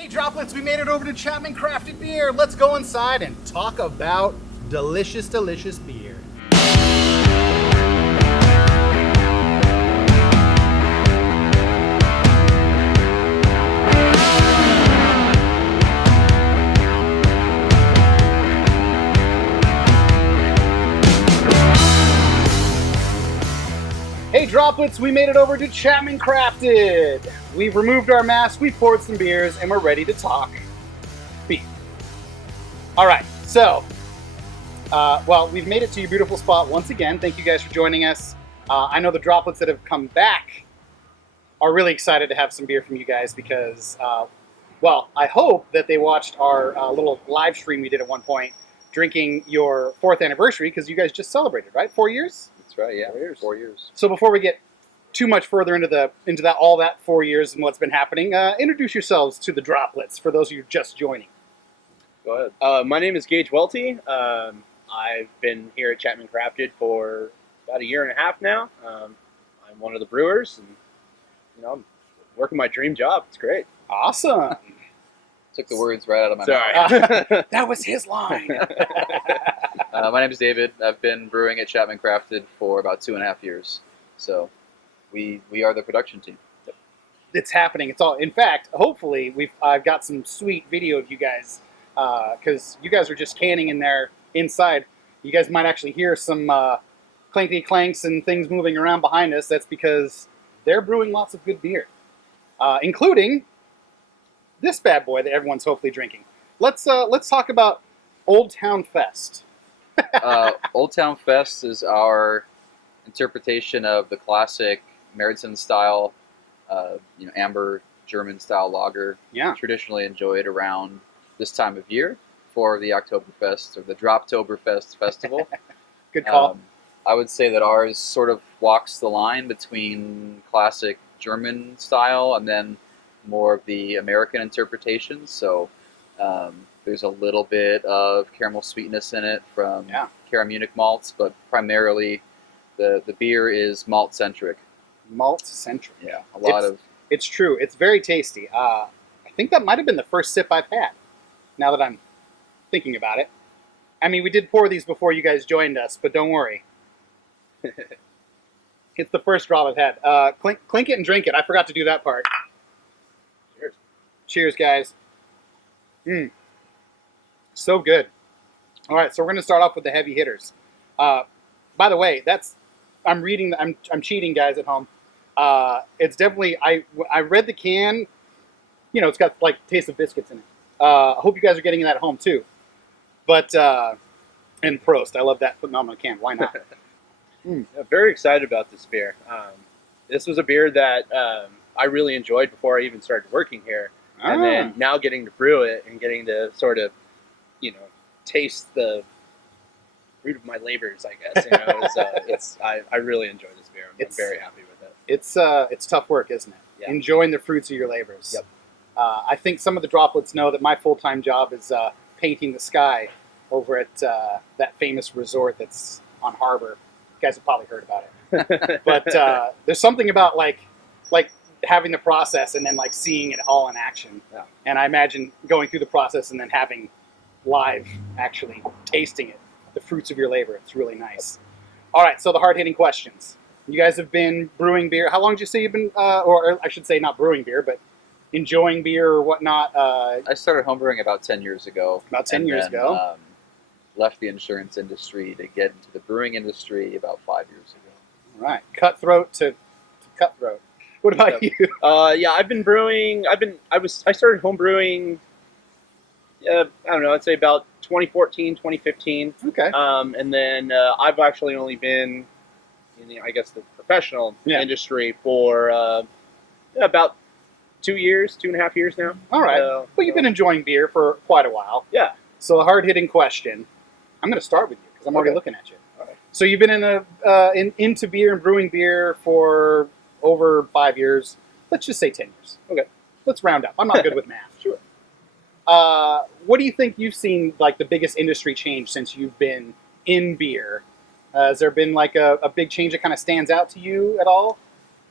Hey Droplets, we made it over to Chapman Crafted Beer. Let's go inside and talk about delicious, delicious beer. Hey Droplets, we made it over to Chapman Crafted. We've removed our masks, we've poured some beers, and we're ready to talk beer. All right, so, well, we've made it to your beautiful spot once again. Thank you guys for joining us. I know the Droplets that have come back are really excited to have some beer from you guys because, well, I hope that they watched our little live stream we did at one point, drinking your 4th anniversary, because you guys just celebrated, right? 4 years? That's right, yeah. 4 years. So before we get too much further into that all that 4 years and what's been happening, introduce yourselves to the Droplets for those of you just joining. Go ahead. My name is Gage Welty. I've been here at Chapman Crafted for about a year and a half now. I'm one of the brewers, and I'm working my dream job. It's great. Awesome. Took the words right out of my mouth. That was his line. My name is David. I've been brewing at Chapman Crafted for about 2.5 years. So we are the production team. It's happening. It's all. In fact, hopefully I've got some sweet video of you guys because you guys are just canning in there inside. You guys might actually hear some clanky clanks and things moving around behind us. That's because they're brewing lots of good beer, including this bad boy that everyone's hopefully drinking. Let's talk about Old Towne Fest. Old Towne Fest is our interpretation of the classic Meritzen style, amber German style lager. Yeah. Traditionally enjoyed around this time of year for the Oktoberfest or the Droptoberfest festival. Good call. I would say that ours sort of walks the line between classic German style and then more of the American interpretations. So there's a little bit of caramel sweetness in it from Caramunic malts, but primarily the beer is malt centric. Malt centric. Yeah, It's true. It's very tasty. I think that might have been the first sip I've had. Now that I'm thinking about it, I mean, we did pour these before you guys joined us, but don't worry. It's the first drop I've had. Clink it and drink it. I forgot to do that part. Cheers. Cheers, guys. So good. All right, so we're going to start off with the heavy hitters. By the way, I'm cheating, guys at home. It's definitely, I read the can, it's got like taste of biscuits in it. I hope you guys are getting that at home too. But, and Prost, I love that, putting on my can. Why not? Yeah, very excited about this beer. This was a beer that I really enjoyed before I even started working here. And then now getting to brew it and getting to sort of, taste the fruit of my labors, I guess. I really enjoy this beer. I'm very happy with it. It's tough work, isn't it? Yeah. Enjoying the fruits of your labors. Yep. I think some of the Droplets know that my full-time job is painting the sky over at that famous resort that's on Harbor. You guys have probably heard about it. But there's something about like having the process and then like seeing it all in action. Yeah. And I imagine going through the process and then having live, actually tasting it, the fruits of your labor. It's really nice. All right, so the hard-hitting questions. You guys have been brewing beer. How long did you say you've been, or I should say not brewing beer, but enjoying beer or whatnot? I started homebrewing about 10 years ago. About 10 years ago? Left the insurance industry to get into the brewing industry about 5 years ago. All right, cutthroat to cutthroat. What about you? Yeah, I've been brewing. I started home brewing. I don't know. I'd say about 2014, 2015. Okay. And then I've actually only been in the professional industry for about 2.5 years now. All right. But you've been enjoying beer for quite a while. Yeah. So the hard-hitting question, I'm going to start with you because I'm already looking at you. All right. So you've been into beer and brewing beer for over 5 years. Let's just say 10 years. Okay. Let's round up. I'm not good with math. Sure. What do you think you've seen like the biggest industry change since you've been in beer? Has there been like a big change that kind of stands out to you at all?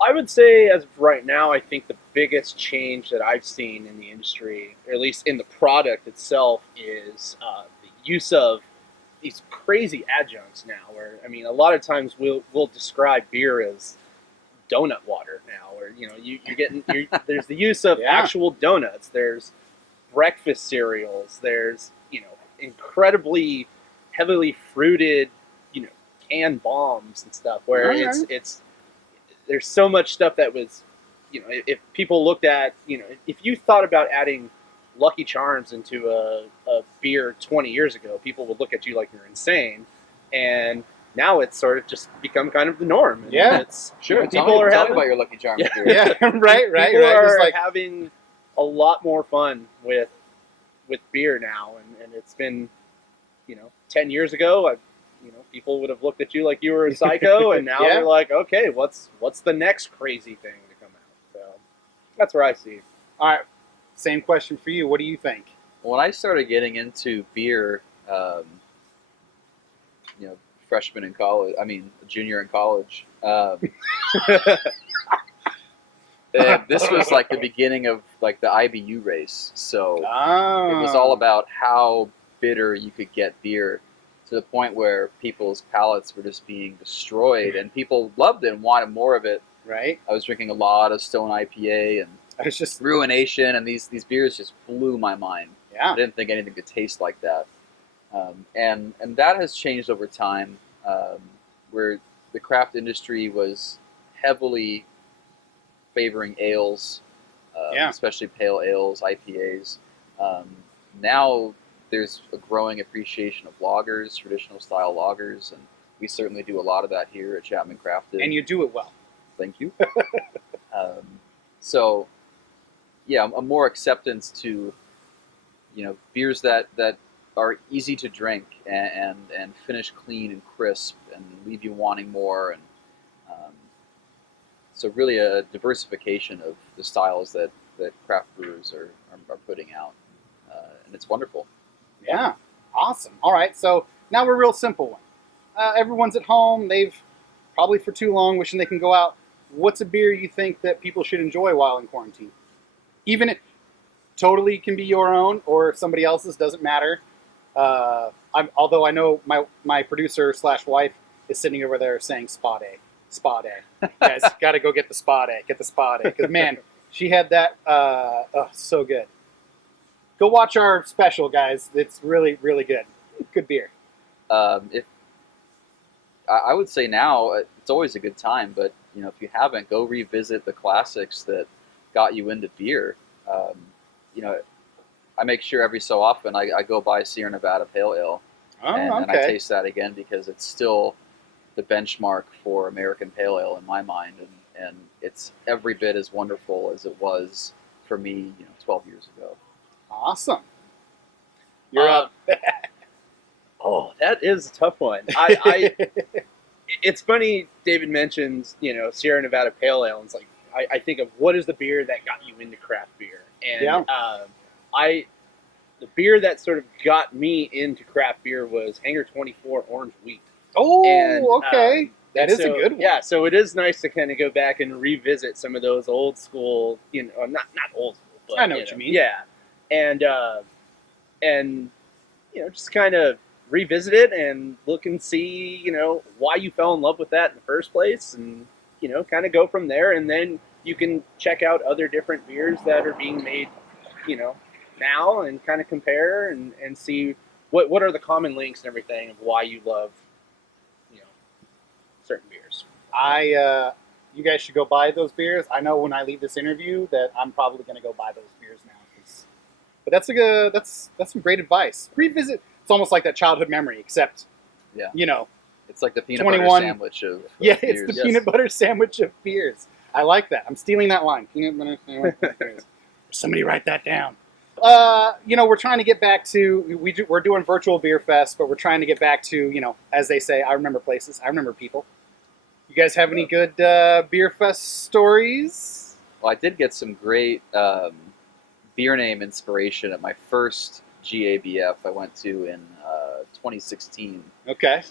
I would say, as of right now, I think the biggest change that I've seen in the industry, or at least in the product itself, is the use of these crazy adjuncts now. Where I mean, a lot of times we'll describe beer as donut water now, or you're getting there's the use of actual donuts. There's breakfast cereals. There's incredibly heavily fruited canned bombs and stuff. Where it's there's so much stuff that was, if people looked at, if you thought about adding Lucky Charms into a beer 20 years ago, people would look at you like you're insane. And now it's sort of just become kind of the norm. And it's sure. People are tell me having about your Lucky Charms beer. right. People are having a lot more fun with beer now, and it's been, 10 years ago, people would have looked at you like you were a psycho, and now they're like, okay, what's the next crazy thing to come out? So that's where I see. All right, same question for you. What do you think? When I started getting into beer, freshman in college, junior in college, this was like the beginning of like the IBU race. So it was all about how bitter you could get beer, to the point where people's palates were just being destroyed, and people loved it and wanted more of it. Right. I was drinking a lot of Stone IPA and I was just Ruination, and these beers just blew my mind. Yeah. I didn't think anything could taste like that. And that has changed over time, where the craft industry was heavily favoring ales, especially pale ales, IPAs. Now there's a growing appreciation of lagers, traditional style lagers, and we certainly do a lot of that here at Chapman Crafted. And you do it well. Thank you. So, a more acceptance to, beers that are easy to drink and finish clean and crisp and leave you wanting more, and so really a diversification of the styles that craft brewers are putting out, and it's wonderful. Yeah, awesome. All right, so now we're a real simple one. Everyone's at home. They've probably for too long wishing they can go out. What's a beer you think that people should enjoy while in quarantine? Even it totally can be your own or somebody else's, doesn't matter. Although I know my producer / wife is sitting over there saying Spa Day. Guys, got to go get the Spa Day. Get the Spa Day. Because, man, she had that. So good. Go watch our special, guys. It's really, really good. Good beer. If I would say now, it's always a good time, but if you haven't, go revisit the classics that got you into beer. I make sure every so often I go buy Sierra Nevada Pale Ale, and I taste that again, because it's still the benchmark for American Pale Ale in my mind, and it's every bit as wonderful as it was for me 12 years ago. Awesome. You're up. Oh, that is a tough one. It's funny, David mentions, Sierra Nevada Pale Ale. It's like, I think of what is the beer that got you into craft beer. And the beer that sort of got me into craft beer was Hangar 24 Orange Wheat. Oh, and, okay. That is a good one. Yeah, so it is nice to kind of go back and revisit some of those old school, not old school, but I know what you mean. Yeah. And just kind of revisit it and look and see, why you fell in love with that in the first place, and, kind of go from there. And then you can check out other different beers that are being made, now, and kind of compare and see what are the common links and everything of why you love, certain beers. You guys should go buy those beers. I know when I leave this interview that I'm probably going to go buy those beers now. But that's some great advice. Revisit. It's almost like that childhood memory, except, it's like the peanut 21, butter sandwich of yeah, beers. it's the peanut butter sandwich of beers. I like that. I'm stealing that line. Peanut butter sandwich of beers. Somebody write that down. We're trying to get back to we're doing virtual beer fest, but we're trying to get back to as they say, I remember places, I remember people. You guys have any good beer fest stories? Well, I did get some great beer name inspiration at my first GABF I went to in 2016. Okay.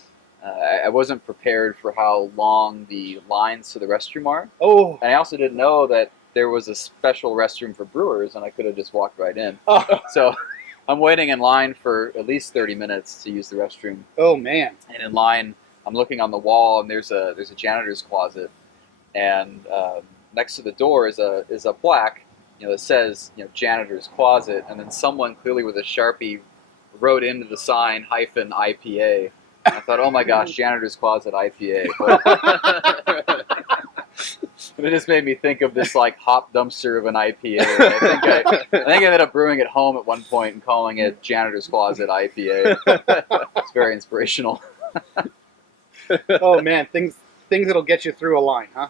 I wasn't prepared for how long the lines to the restroom are. Oh. And I also didn't know that there was a special restroom for brewers, and I could have just walked right in. Oh, So I'm waiting in line for at least 30 minutes to use the restroom. oh man. And in line, I'm looking on the wall, and there's a janitor's closet, and next to the door is a plaque, that says janitor's closet, and then someone clearly with a Sharpie wrote into the sign -IPA. And I thought, oh my gosh, janitor's closet IPA. But it just made me think of this like hop dumpster of an IPA. I think I ended up brewing it home at one point and calling it janitor's closet IPA. It's very inspirational. Oh man, things that'll get you through a line, huh?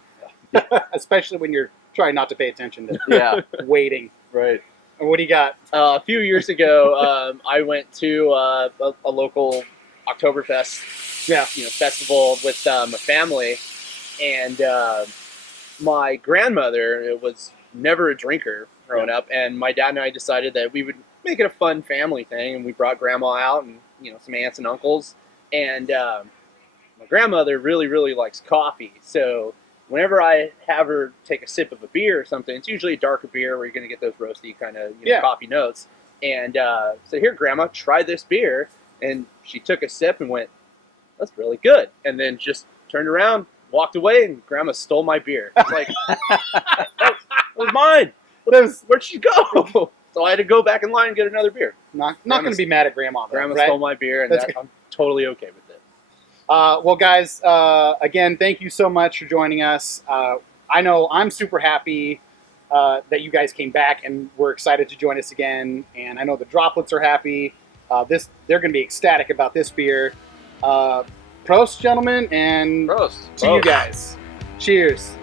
Especially when you're trying not to pay attention to waiting. Right. And what do you got? A few years ago, I went to a local Oktoberfest festival with a family, and my grandmother was never a drinker growing up, and my dad and I decided that we would make it a fun family thing, and we brought grandma out and some aunts and uncles, and my grandmother really, really likes coffee, so whenever I have her take a sip of a beer or something, it's usually a darker beer where you're going to get those roasty kind of coffee notes. And so here, Grandma, try this beer. And she took a sip and went, that's really good. And then just turned around, walked away, and Grandma stole my beer. It's like, that was mine. Where'd she go? So I had to go back in line and get another beer. Not going to be mad at Grandma. Grandma right? stole my beer, and I'm totally okay with it. Well, guys, again, thank you so much for joining us. I know I'm super happy that you guys came back and we're excited to join us again. And I know the Droplets are happy. They're going to be ecstatic about this beer. Prost, gentlemen, and Prost. to you guys. Cheers.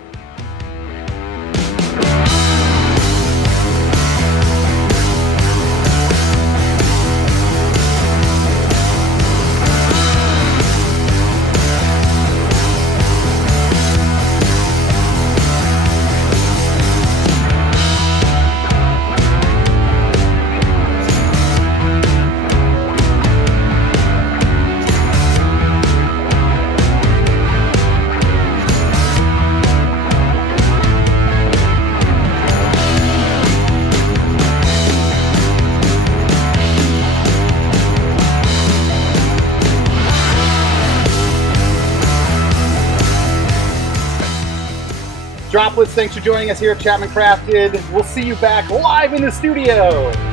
Droplets, thanks for joining us here at Chapman Crafted. We'll see you back live in the studio.